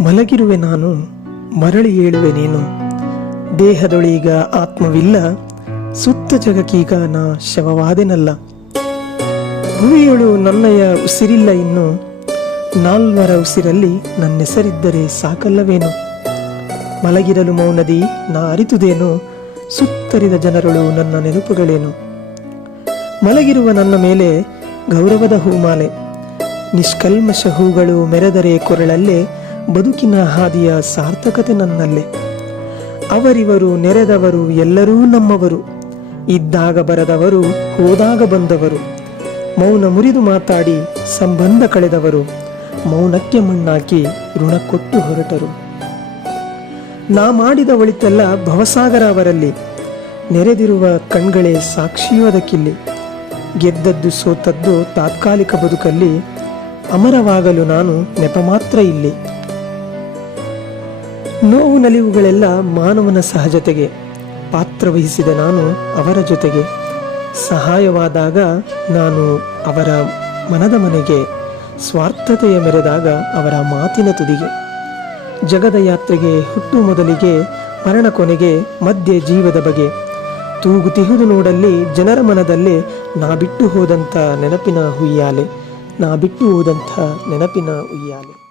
ಮಲಗಿರುವೆ ನಾನು, ಮರಳಿ ಏಳುವೆ ನೀನು. ದೇಹದೊಳೀಗ ಆತ್ಮವಿಲ್ಲ, ಸುತ್ತ ಜಗಕ್ಕೀಗ ನಾ ಶವವಾದೆನಲ್ಲ. ಭುವಿಯೊಳು ನನ್ನಯ ಉಸಿರಿಲ್ಲ ಇನ್ನು ನಾಲ್ವರ ಉಸಿರಲ್ಲಿ ನನ್ನೆಸರಿದ್ದರೆ ಸಾಕಲ್ಲವೇನು? ಮಲಗಿರಲು ಮೌನದಿ ನಾ ಅರಿತುದೇನು, ಸುತ್ತರಿದ ಜನರಳು ನನ್ನ ನೆನಪುಗಳೇನು? ಮಲಗಿರುವ ನನ್ನ ಮೇಲೆ ಗೌರವದ ಹೂಮಾಲೆ ನಿಷ್ಕಲ್ಮಶ ಹೂಗಳು ಮೆರೆದರೆ ಕೊರಳಲ್ಲೇ ಬದುಕಿನ ಹಾದಿಯ ಸಾರ್ಥಕತೆ ನನ್ನಲ್ಲೇ. ಅವರಿವರು ನೆರೆದವರು ಎಲ್ಲರೂ ನಮ್ಮವರು. ಇದ್ದಾಗ ಬರದವರು ಹೋದಾಗ ಬಂದವರು. ಮೌನ ಮುರಿದು ಮಾತಾಡಿ ಸಂಬಂಧ ಕಳೆದವರು. ಮೌನಕ್ಕೆ ಮಣ್ಣಾಕಿ ಋಣ ಕೊಟ್ಟು ಹೊರಟರು. ನಾ ಮಾಡಿದ ಒಳಿತೆಲ್ಲ ಭವಸಾಗರ ಅವರಲ್ಲಿ. ನೆರೆದಿರುವ ಕಣ್ಗಳೇ ಸಾಕ್ಷಿಯೂ ಅದಕ್ಕಿಲ್ಲಿ. ಗೆದ್ದದ್ದು ಸೋತದ್ದು ತಾತ್ಕಾಲಿಕ ಬದುಕಲ್ಲಿ. ಅಮರವಾಗಲು ನಾನು ನೆಪ ಮಾತ್ರ ಇಲ್ಲಿ. ನೋವು ನಲಿವುಗಳೆಲ್ಲ ಮಾನವನ ಸಹಜತೆಗೆ. ಪಾತ್ರವಹಿಸಿದ ನಾನು ಅವರ ಜೊತೆಗೆ. ಸಹಾಯವಾದಾಗ ನಾನು ಅವರ ಮನದ ಮನೆಗೆ, ಸ್ವಾರ್ಥತೆಯ ಮೆರೆದಾಗ ಅವರ ಮಾತಿನ ತುದಿಗೆ. ಜಗದ ಯಾತ್ರೆಗೆ ಹುಟ್ಟು ಮೊದಲಿಗೆ ಮರಣ ಕೊನೆಗೆ ಮಧ್ಯೆ ಜೀವದ ಬಗೆ. ತೂಗುತಿಹುದು ನೋಡಲ್ಲಿ ಜನರ ಮನದಲ್ಲಿ ನಾ ಬಿಟ್ಟು ಹೋದಂಥ ನೆನಪಿನ ಹುಯ್ಯಾಲೆ. ನಾ ಬಿಟ್ಟು ಹೋದಂಥ ನೆನಪಿನ ಉಯ್ಯಾಲೆ